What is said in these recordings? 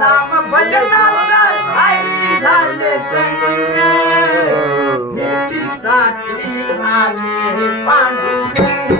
نام بچنا نال هاي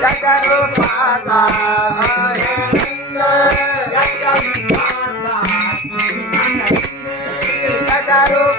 तर